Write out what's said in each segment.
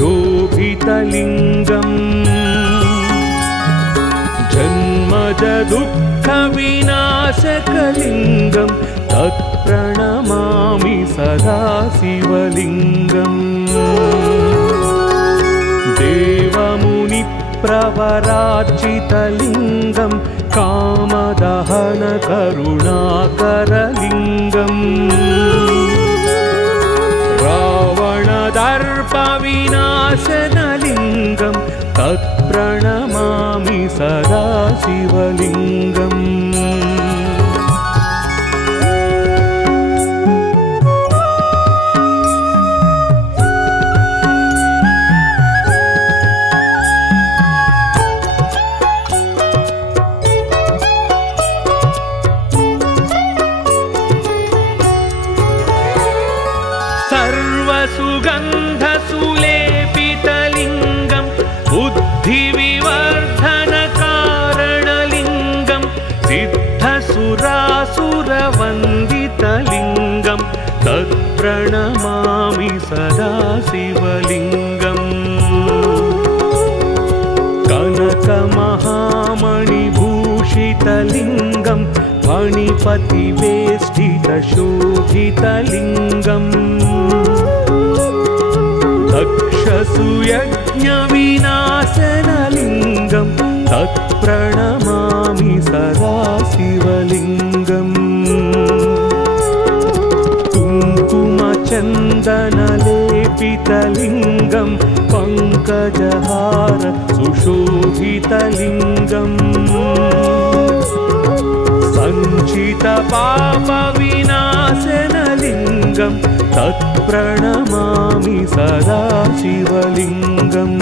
शोभितलिङ्गम् जन्मज दुःखविनाशकलिङ्गं तत्प्रणमामि सदा शिवलिङ्गम् देवमुनिप्रवरार्चितलिङ्गं कामदहनकरुणाकरलिङ्गम् रावणदर्पविनाशनलिङ्गं तत्प्रणमामि सदा शिवलिङ्गम् सर्वसुगन्धसुलेपितलिङ्गं बुद्धिविवर्धनकारणलिङ्गं सिद्धसुरासुरवन्दितलिङ्गं तत्प्रणमामि सदा शिवलिङ्गम् कनकमहामणिभूषितलिङ्गं फणिपतिवेष्टितशोभितलिङ्गम् दक्षसुयज्ञविनाशनलिङ्गं तत्प्रणमामि सदा शिवलिङ्गम् कुङ्कुमचन्दनलेपितलिङ्गं पङ्कजहार सुशोभितलिङ्गम् सञ्चितपापविनाशनलिङ्गं तत्प्रणमामि सदा शिवलिङ्गम्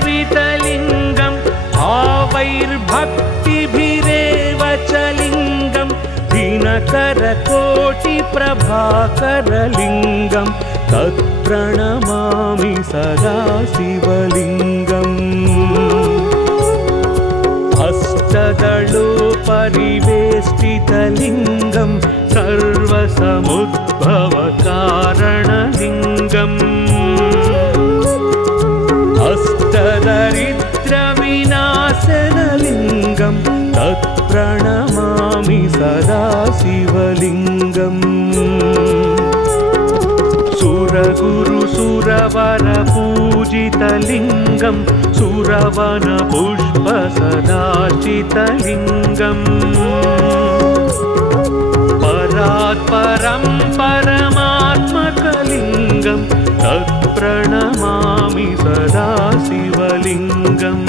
देवगणार्चितसेवितलिङ्गं भावैर्भक्तिभिरेव च लिङ्गं दिनकरकोटिप्रभाकरलिङ्गं तत्प्रणमामि सदा शिवलिङ्गम् अष्टदलोपरिवेष्टितलिङ्गं सर्वसमुद्भवकारणलिङ्गम् अष्टदरिद्रविनाशनलिङ्गं तत्प्रणमामि सदा शिवलिङ्गम् सुरगुरुसुरवरपूजितलिङ्गं सुरवनपुष्पसदार्चितलिङ्गम् परात्परं परमात्मकलिङ्गं तत्प्रणमामि सदा शिवलिङ्गम्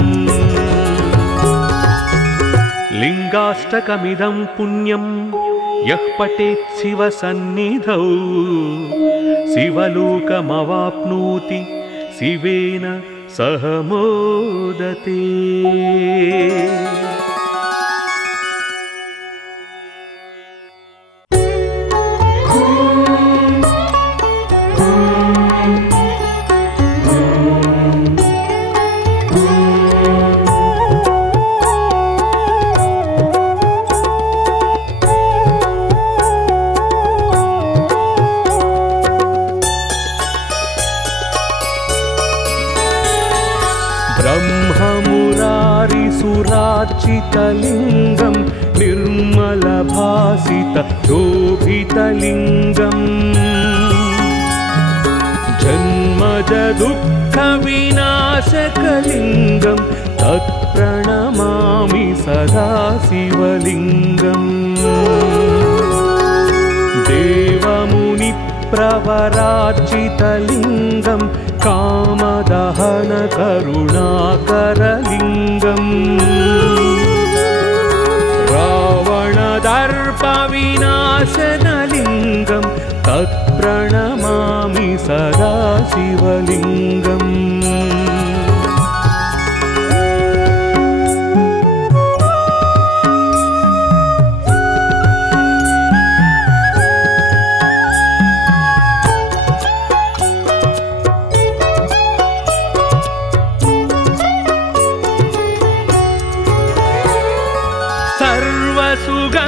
लिङ्गाष्टकमिदं पुण्यं यः पठेत् शिवसन्निधौ शिवलोकमवाप्नोति शिवेन सह मोदते। ब्रह्ममुरारिसुरार्चितलिङ्गं निर्मलभासितशोभितलिङ्गम् जन्मजदुःखविनाशकलिङ्गं तत्प्रणमामि सदा शिवलिङ्गम् देवमुनिप्रवरार्चितलिङ्गं कामदहनकरुणाकरलिङ्गम् रावणदर्पविनाशनलिङ्गं तत्प्रणमामि सदा शिवलिङ्गम्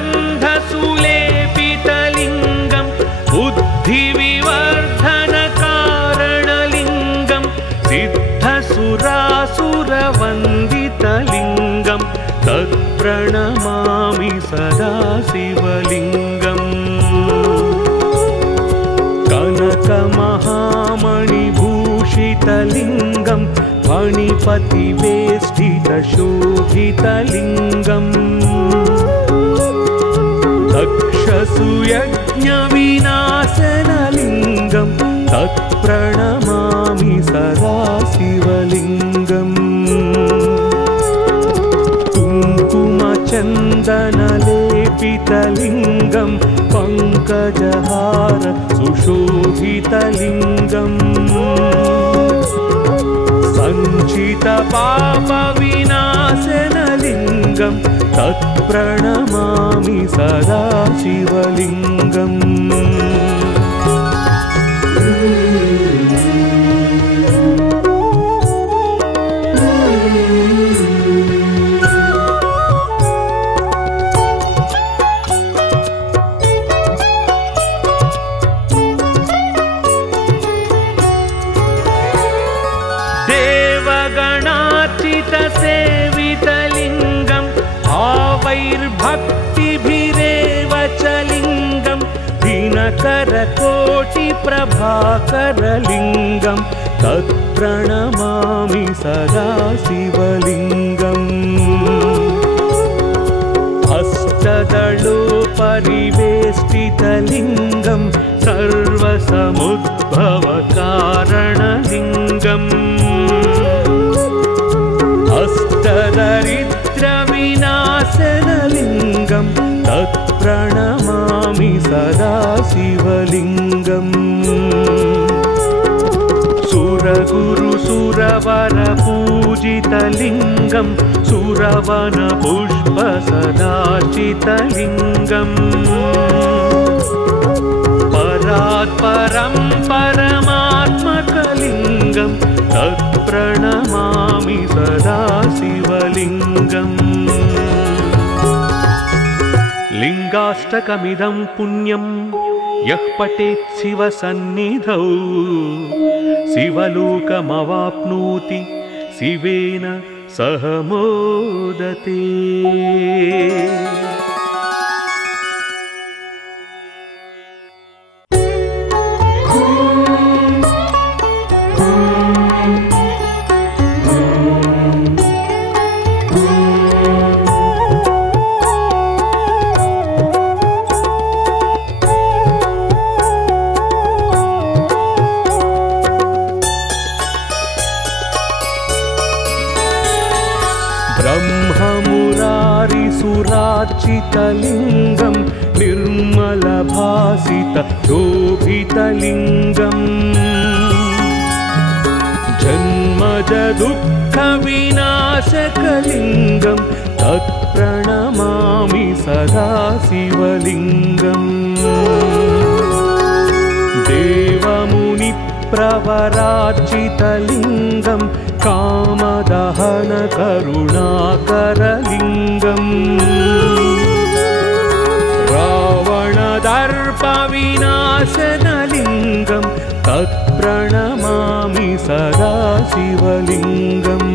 सर्वसुगन्धसुलेपितलिङ्गं बुद्धिविवर्धनकारणलिङ्गं सिद्धसुरासुरवन्दितलिङ्गं तत्प्रणमामि सदा शिवलिङ्गम् कनकमहामणिभूषितलिङ्गं फणिपतिवेष्टितशोभितलिङ्गम् दक्षसुयज्ञविनाशनलिङ्गं तत्प्रणमामि सदा शिवलिङ्गम् कुङ्कुमचन्दनलेपितलिङ्गं पङ्कजहार सुशोभितलिङ्गम् सञ्चितपापविनाशनलिङ्गं तत्प्रणमामि सदा शिवलिङ्गम् सेवितलिङ्गं भावैर्भक्तिभिरेव च लिङ्गं दिनकरकोटिप्रभाकरलिङ्गं तत्प्रणमामि सदा शिवलिङ्गम् अष्टदलोपरिवेष्टितलिङ्गं सर्वसमुद्भवकारणलिङ्गम् अष्टदरिद्रविनाशनलिङ्गं तत्प्रणमामि सदा शिवलिङ्गम् सुरगुरुसुरवरपूजितलिङ्गं सुरवनपुष्पसदाचितलिङ्गम् परात्परं परमात्मकलिङ्गं तत्प्रणमामि सदा शिवलिङ्गम् लिङ्गाष्टकमिदं पुण्यं यः पठेत् शिवसन्निधौ शिवलोकमवाप्नोति शिवेन सह मोदते। ब्रह्ममुरारिसुरार्चितलिङ्गं निर्मलभासितशोभितलिङ्गम् जन्मजदुःखविनाशकलिङ्गं तत्प्रणमामि सदा शिवलिङ्गम् देवमुनिप्रवरार्चितलिङ्गं कामदहनकरुणाकरलिङ्गम् रावणदर्पविनाशनलिङ्गं तत्प्रणमामि सदा शिवलिङ्गम्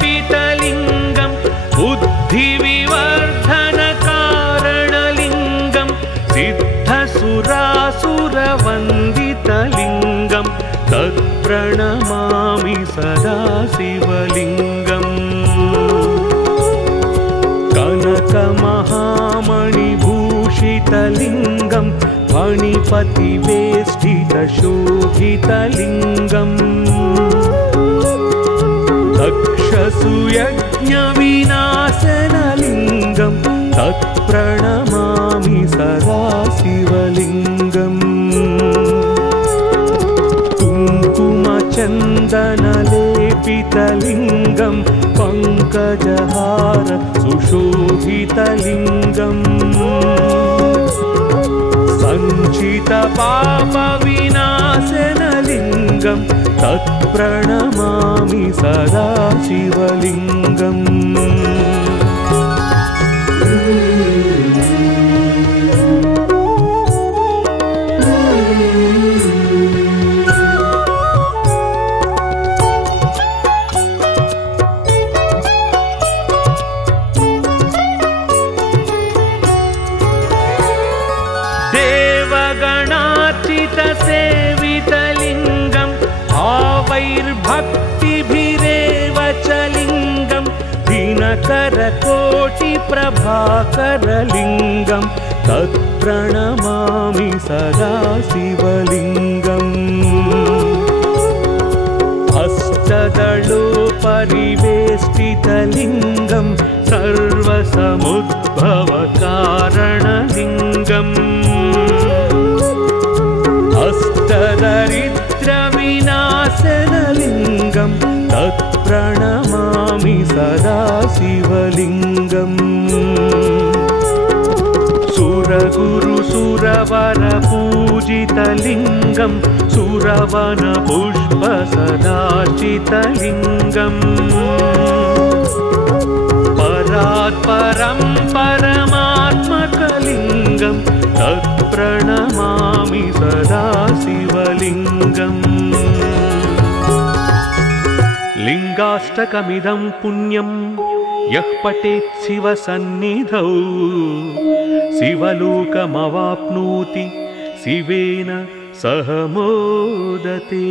सर्वसुगन्धसुलेपितलिङ्गं बुद्धिविवर्धनकारणलिङ्गं सिद्धसुरासुरवन्दितलिङ्गं तत्प्रणमामि सदा शिवलिङ्गम् कनकमहामणिभूषितलिङ्गं फणिपतिवेष्टितशोभितलिङ्गम् दक्षसुयज्ञविनाशनलिङ्गं तत्प्रणमामि सदा शिवलिङ्गम् कुङ्कुमचन्दनलेपितलिङ्गं चन्दनलेपितलिङ्गं पङ्कजहार सुशोभितलिङ्गम् सञ्चितपापविनाशनलिङ्गं तत्प्रणमामि सदा शिवलिङ्गम् सेवितलिङ्गं भावैर्भक्तिभिरेव च लिङ्गं दिनकरकोटिप्रभाकरलिङ्गं तत्प्रणमामि सदा शिवलिङ्गम् अष्टदलोपरिवेष्टितलिङ्गं सर्वसमुद्भवकारणलिङ्गम् अष्टदरिद्रविनाशनलिङ्गं तत्प्रणमामि सदा शिवलिङ्गम् सुरगुरुसुरवरपूजितलिङ्गं सुरवनपुष्पसदाचितलिङ्गम् परात्परं परमात्मकलिङ्गं तत्प्रणमामि सदा शिवलिङ्गम् लिङ्गाष्टकमिदं पुण्यं यः पठेत् शिवसन्निधौ शिवलोकमवाप्नोति शिवेन सह मोदते।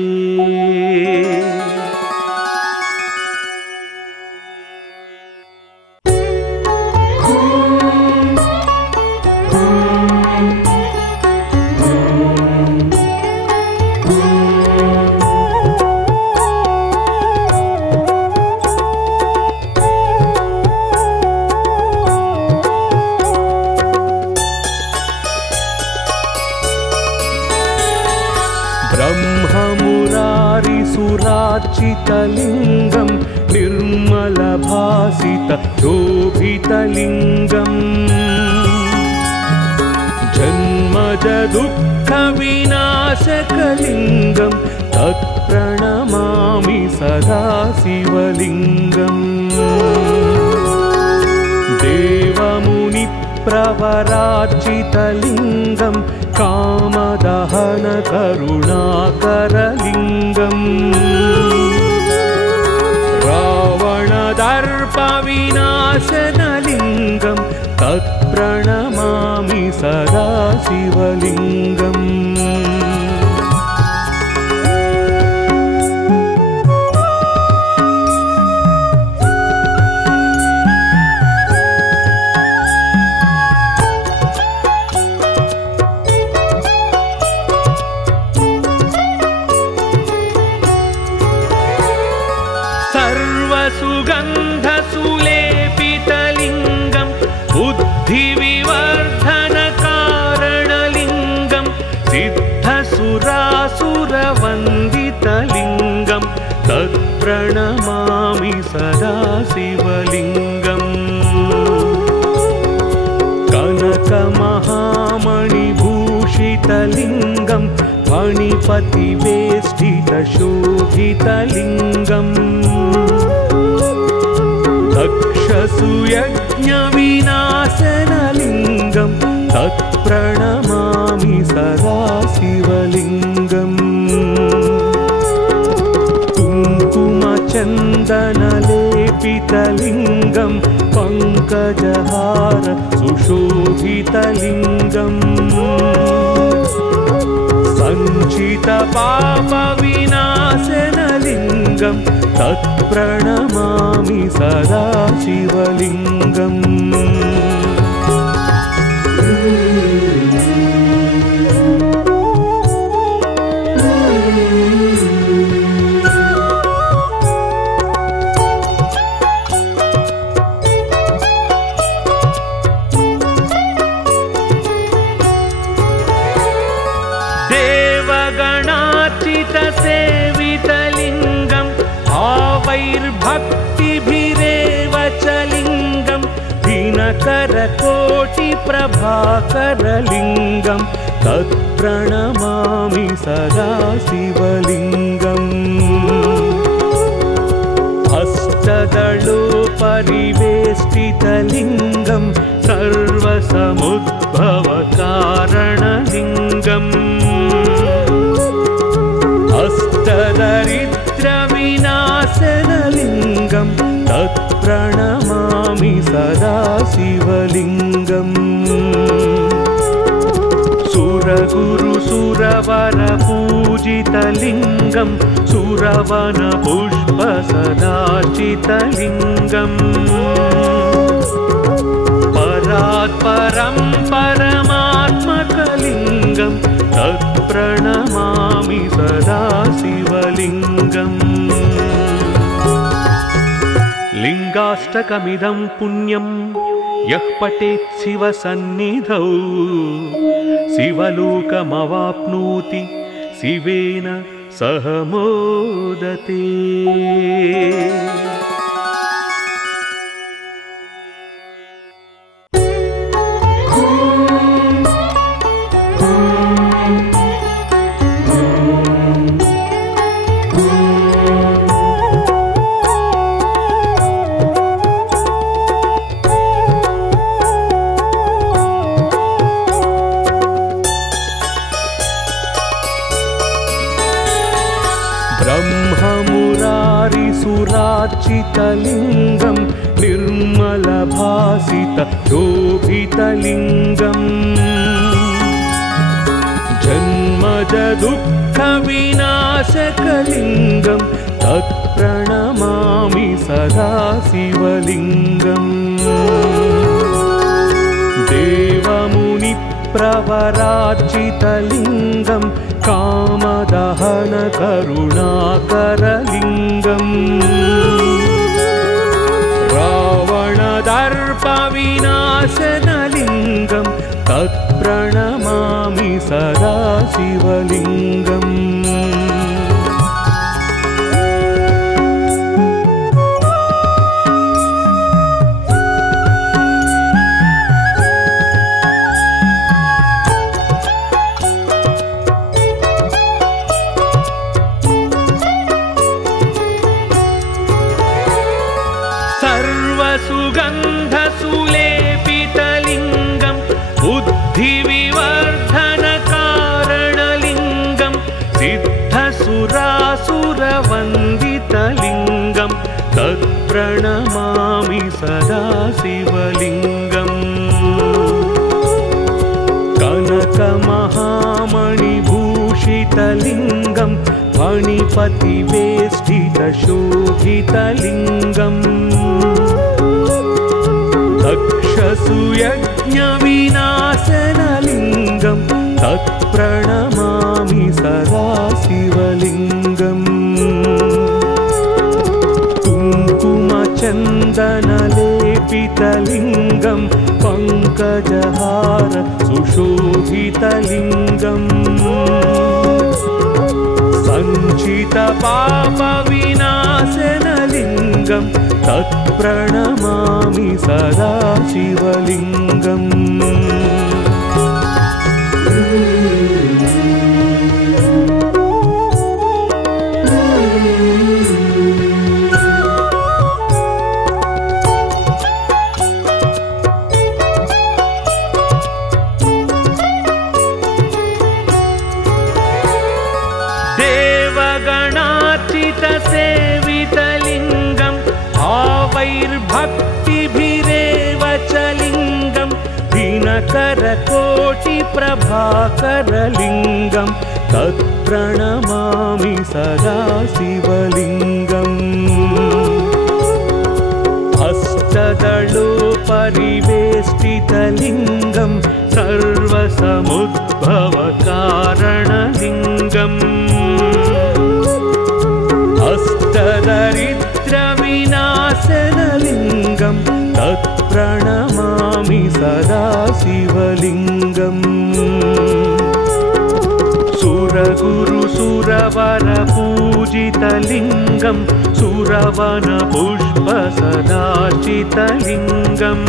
ब्रह्ममुरारिसुरार्चितलिङ्गं निर्मलभासितशोभितलिङ्गम् जन्मजदुःखविनाशकलिङ्गं तत्प्रणमामि सदा शिवलिङ्गम् देवमुनिप्रवरार्चितलिङ्गं कामदहनकरुणाकरलिङ्गम् रावणदर्पविनाशनलिङ्गं तत्प्रणमामि सदा शिवलिङ्गम् सर्वसुगन्धसुलेपितलिङ्गं बुद्धिविवर्धनकारणलिङ्गं सिद्धसुरासुरवन्दितलिङ्गं तत्प्रणमामि सदा शिवलिङ्गम् कनकमहामणिभूषितलिङ्गं फणिपतिवेष्टितशोभितलिङ्गम् दक्षसुयज्ञविनाशनलिङ्गं तत्प्रणमामि सदा शिवलिङ्गम् कुङ्कुमचन्दनलेपितलिङ्गं पङ्कजहार सुशोभितलिङ्गम् सञ्चितपापविनाशनलिङ्गं तत्प्रणमामि सदा शिवलिङ्गम् सेवितलिङ्गं भावैर्भक्तिभिरेव च लिङ्गं दिनकरकोटिप्रभाकरलिङ्गं तत्प्रणमामि सदा शिवलिङ्गम् अष्टदलोपरिवेष्टितलिङ्गं सर्वसमुद्भवकारणलिङ्गम् अष्टदरिद्रविनाशनलिङ्गं तत्प्रणमामि सदा शिवलिङ्गम् सुरगुरुसुरवरपूजितलिङ्गं सुरवनपुष्पसदार्चितलिङ्गम् परात्परं परमात्मकलिङ्गं तत्प्रणमामि सदा शिवलिङ्गम् लिङ्गाष्टकमिदं पुण्यं यः पठेत् शिवसन्निधौ शिवलोकमवाप्नोति शिवेन सह मोदते। ब्रह्ममुरारिसुरार्चितलिङ्गं निर्मलभासितशोभितलिङ्गम् जन्मजदुःखविनाशकलिङ्गं तत्प्रणमामि सदा शिवलिङ्गम् देवमुनिप्रवरार्चितलिङ्गं कामदहनकरुणाकरलिङ्गम् रावणदर्पविनाशनलिङ्गं तत्प्रणमामि सदा शिवलिङ्गम् सर्वसुगन्धसुलेपितलिङ्गं बुद्धिविवर्धनकारणलिङ्गं सिद्धसुरासुरवन्दितलिङ्गं तत्प्रणमामि सदा शिवलिङ्गम् कनकमहामणिभूषितलिङ्गं फणिपतिवेष्टितशोभितलिङ्गम् दक्षसुयज्ञविनाशनलिङ्गं तत्प्रणमामि सदा शिवलिङ्गम् कुङ्कुमचन्दनलेपितलिङ्गं पङ्कजहार सुशोभितलिङ्गम् सञ्चितपापविनाशनलिङ्गं तत्प्रणमामि सदा शिवलिङ्गम् देवगणार्चितसेवितलिङ्गं भावैर्भक्तिभिरेव च लिङ्गं दिनकरकोटिप्रभाकरलिङ्गं तत्प्रणमामि सदा शिवलिङ्गम् अष्टदलोपरिवेष्टितलिङ्गं सर्वसमुद्भवकारणलिङ्गम् अष्टदरिद्रविनाशनलिङ्गं तत्प्रणमामि सदा शिवलिङ्गम् सुरगुरुसुरवरपूजितलिङ्गं पूजितलिङ्गं सुरवनपुष्पसदार्चितलिङ्गम्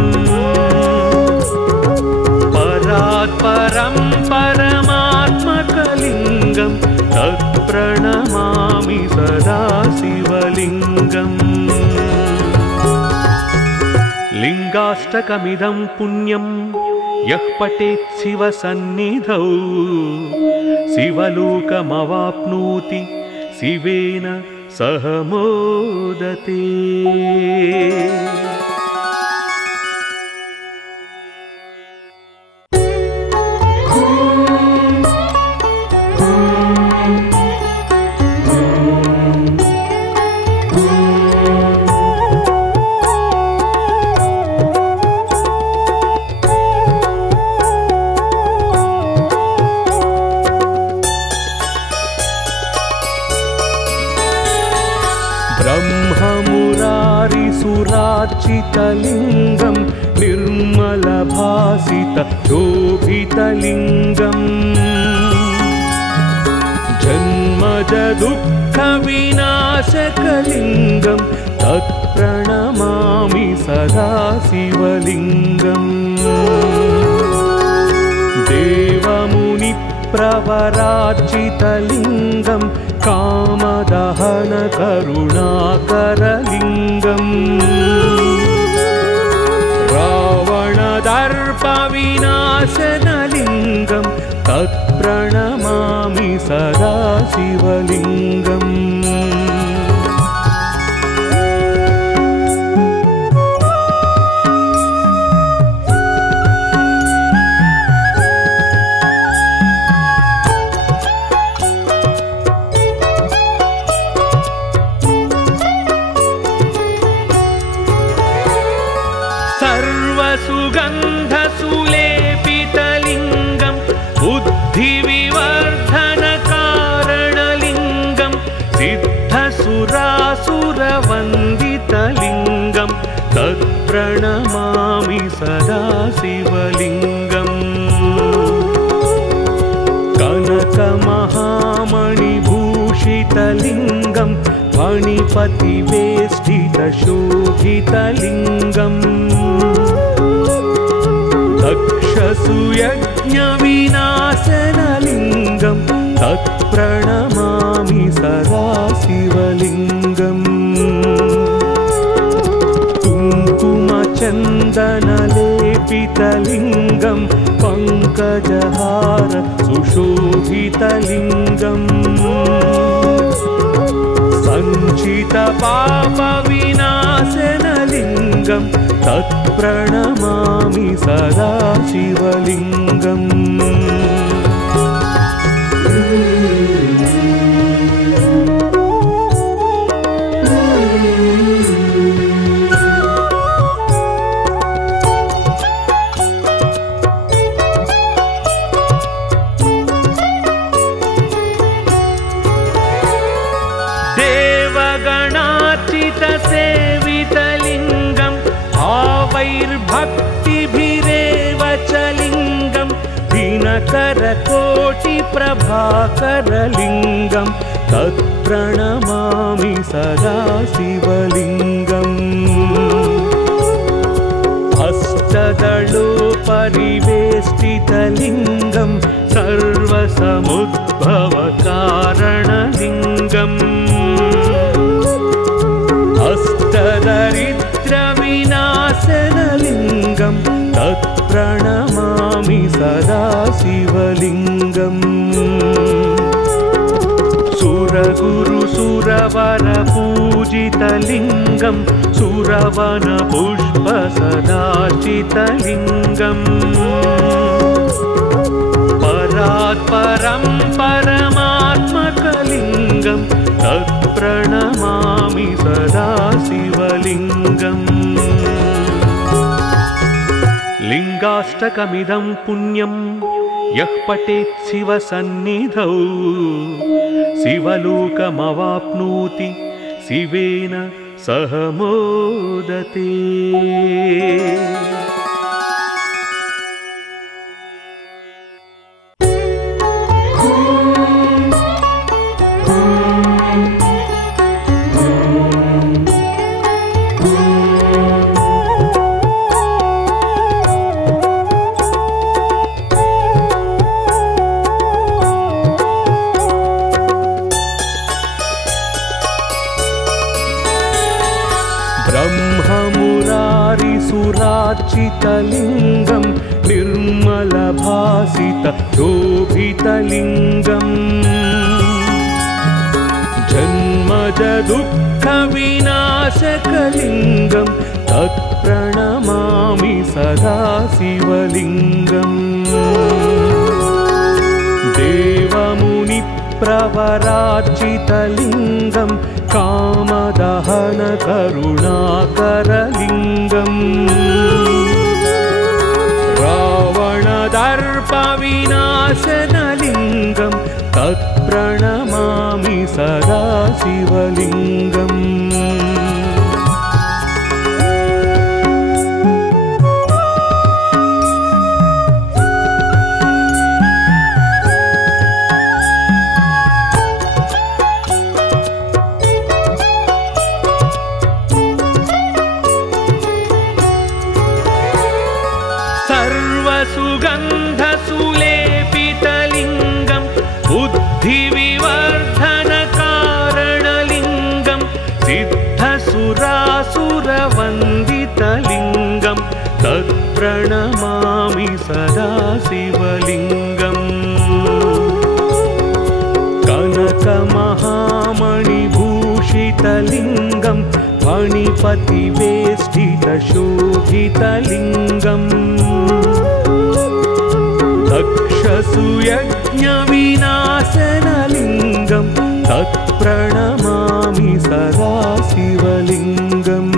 परात्परं परमात्मकलिङ्गं तत्प्रणमामि सदा शिवलिङ्गम् लिङ्गाष्टकमिदं पुण्यं यः पठेत् शिवसन्निधौ शिवलोकमवाप्नोति शिवेन सह मोदते। ब्रह्ममुरारिसुरार्चितलिङ्गं निर्मलभासितशोभितलिङ्गम् जन्मजदुःखविनाशकलिङ्गं तत्प्रणमामि सदा शिवलिङ्गम् देवमुनिप्रवरार्चितलिङ्गं कामदहन करुणाकरलिङ्गम् रावणदर्पविनाशनलिङ्गं तत्प्रणमामि सदा शिवलिङ्गम् सर्वसुगन्धसुलेपितलिङ्गं बुद्धिविवर्धनकारणलिङ्गं सिद्धसुरासुरवन्दितलिङ्गं तत्प्रणमामि सदा शिवलिङ्गम् कनकमहामणिभूषितलिङ्गं फणिपतिवेष्टितशोभितलिङ्गम् दक्षसुयज्ञविनाशनलिङ्गं तत्प्रणमामि सदा शिवलिङ्गम् कुङ्कुमचन्दनलेपितलिङ्गं पङ्कजहार सुशोभितलिङ्गम् सञ्चितपापविनाशनलिङ्गं तत्प्रणमामि सदा शिवलिङ्गम् देवगणार्चितसेवितलिङ्गं भावैर्भक्तिभिरेव च लिङ्गं दिनकरकोटिप्रभाकरलिङ्गं तत्प्रणमामि सदा शिवलिङ्गम् अष्टदलोपरिवेष्टितलिङ्गं सर्वसमुद्भवकारणलिङ्गम् अष्टदरिद्रविनाशनलिङ्गं तत्प्रणमामि सदा शिवलिङ्गम् सुरगुरुसुरवरपूजितलिङ्गं सुरवनपुष्पसदार्चितलिङ्गम् परात्परं परमात्मकलिङ्गं तत्प्रणमामि सदा शिवलिङ्गम् लिङ्गाष्टकमिदं पुण्यं यः पठेत् शिवसन्निधौ शिवलोकमवाप्नोति शिवेन सह मोदते। ब्रह्ममुरारिसुरार्चितलिङ्गं निर्मलभासितशोभितलिङ्गम् जन्मजदुःखविनाशकलिङ्गं तत्प्रणमामि सदा शिवलिङ्गम् देवमुनिप्रवरार्चितलिङ्गं कामदहनकरुणाकरलिङ्गम् रावणदर्पविनाशनलिङ्गं तत्प्रणमामि सदा शिवलिङ्गम् सर्वसुगन्धसुलेपितलिङ्गं बुद्धिविवर्धनकारणलिङ्गं सिद्धसुरासुरवन्दितलिङ्गं तत्प्रणमामि सदा शिवलिङ्गम् कनकमहामणिभूषितलिङ्गं फणिपतिवेष्टितशोभितलिङ्गम् दक्षसुयज्ञविनाशनलिङ्गं तत्प्रणमामि सदा शिवलिङ्गम्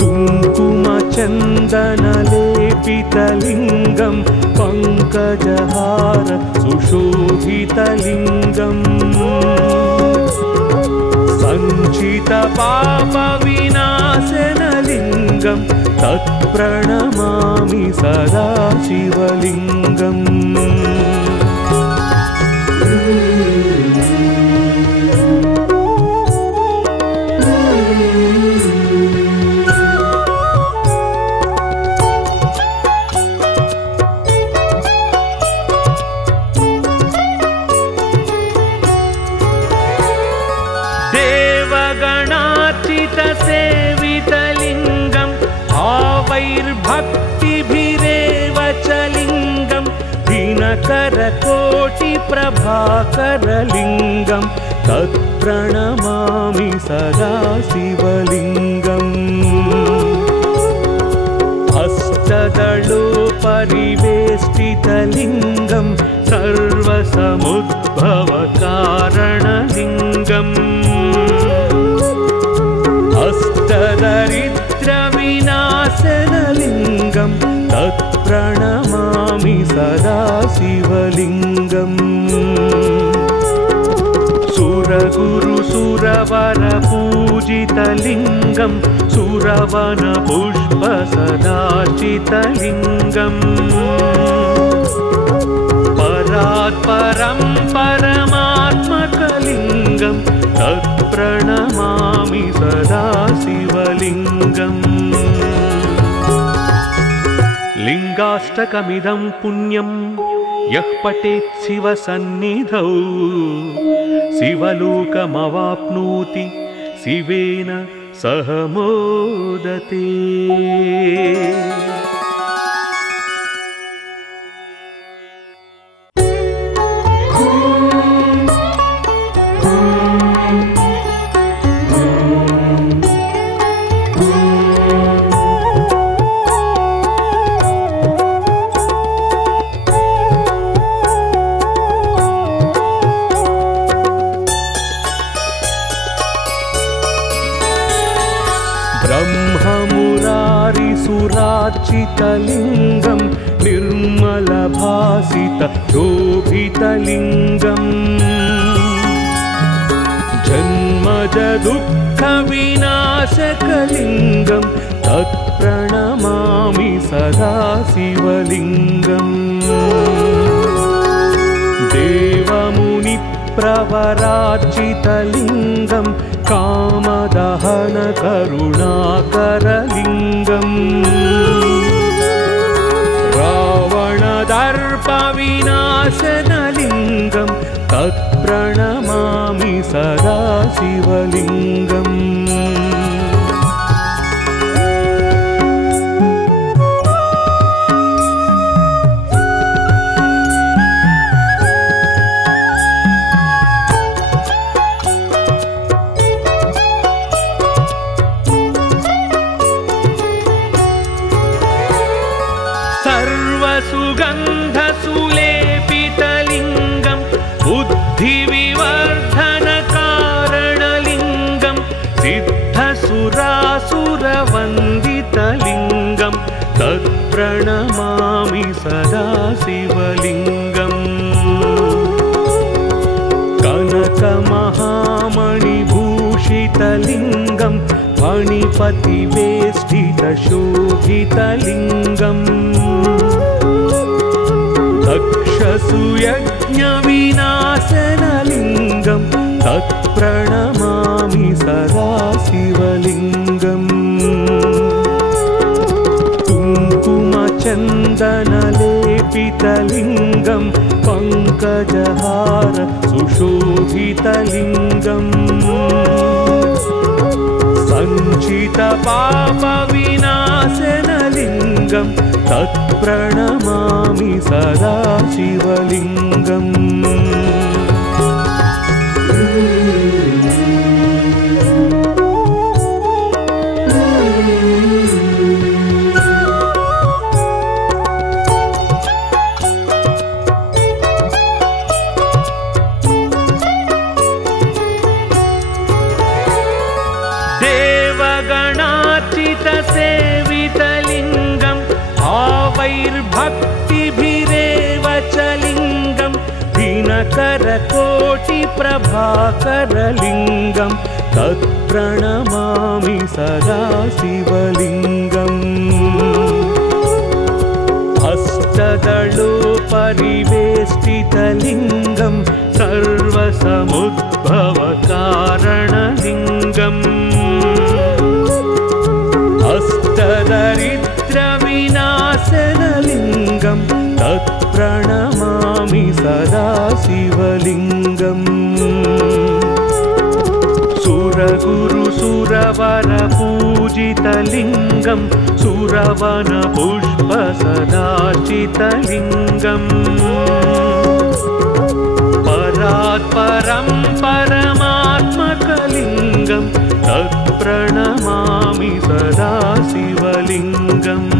कुङ्कुमचन्दनलेपितलिङ्गं पङ्कजहार सुशोभितलिङ्गम् सञ्चितपापविनाशनलिङ्गं तत्प्रणमामि सदा शिवलिङ्गम् देवगणार्चितसेवितलिङ्गं भावैर्भक्तिभिरेव च लिङ्गं दिनकरकोटिप्रभाकरलिङ्गं तत्प्रणमामि सदा शिवलिङ्गम् अष्टदलोपरिवेष्टितलिङ्गं सर्वसमुद्भवकारणलिङ्गम् अष्टदरिद्रविनाशनलिङ्गं तत्प्रणमामि सदा शिवलिङ्गम् सुरगुरुसुरवरपूजितलिङ्गं सुरवनपुष्पसदार्चितलिङ्गम् परात्परं परमात्मकलिङ्गं तत्प्रणमामि सदा शिवलिङ्गम् लिङ्गाष्टकमिदं पुण्यं यः पठेत् शिवसन्निधौ शिवलोकमवाप्नोति शिवेन सह मोदते। ब्रह्ममुरारिसुरार्चितलिङ्गं निर्मलभासितशोभितलिङ्गम् जन्मजदुःखविनाशकलिङ्गं तत्प्रणमामि सदा शिवलिङ्गम् देवमुनिप्रवरार्चितलिङ्गं कामदहनकरुणाकरलिङ्गम् रावणदर्पविनाशनलिङ्गं तत्प्रणमामि सदा शिवलिङ्गम् सर्वसुगन्धसुलेपितलिङ्गं बुद्धिविवर्धनकारणलिङ्गं सिद्धसुरासुरवन्दितलिङ्गं तत्प्रणमामि सदा शिवलिङ्गम् कनकमहामणिभूषितलिङ्गं फणिपतिवेष्टितशोभितलिङ्गम् दक्षसुयज्ञविनाशनलिङ्गं तत्प्रणमामि सदा शिवलिङ्गम् कुङ्कुमचन्दनलेपितलिङ्गं पङ्कजहार सुशोभितलिङ्गम् सञ्चितपापविनाशनलिङ्गं तत्प्रणमामि सदा शिवलिङ्गम् देवगणार्चितसेवितलिङ्गं भावैर्भक्तिभिरेव च लिङ्गं दिनकरकोटिप्रभाकरलिङ्गं तत्प्रणमामि सदा शिवलिङ्गम् अष्टदलोपरिवेष्टितलिङ्गं सर्वसमुद्भवकारणलिङ्गम् अष्टदरिद्रविनाशनलिङ्गं तत्प्रणमामि सदा शिवलिङ्गम् सुरगुरुसुरवरपूजितलिङ्गं सुरवनपुष्पसदार्चितलिङ्गम् परात्परं परमात्मकलिङ्गं तत्प्रणमामि सदा शिवलिङ्गम्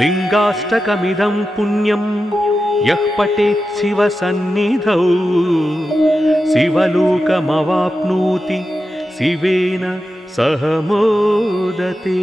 लिङ्गाष्टकमिदं पुण्यं यः पठेत् शिवसन्निधौ शिवलोकमवाप्नोति शिवेन सह मोदते।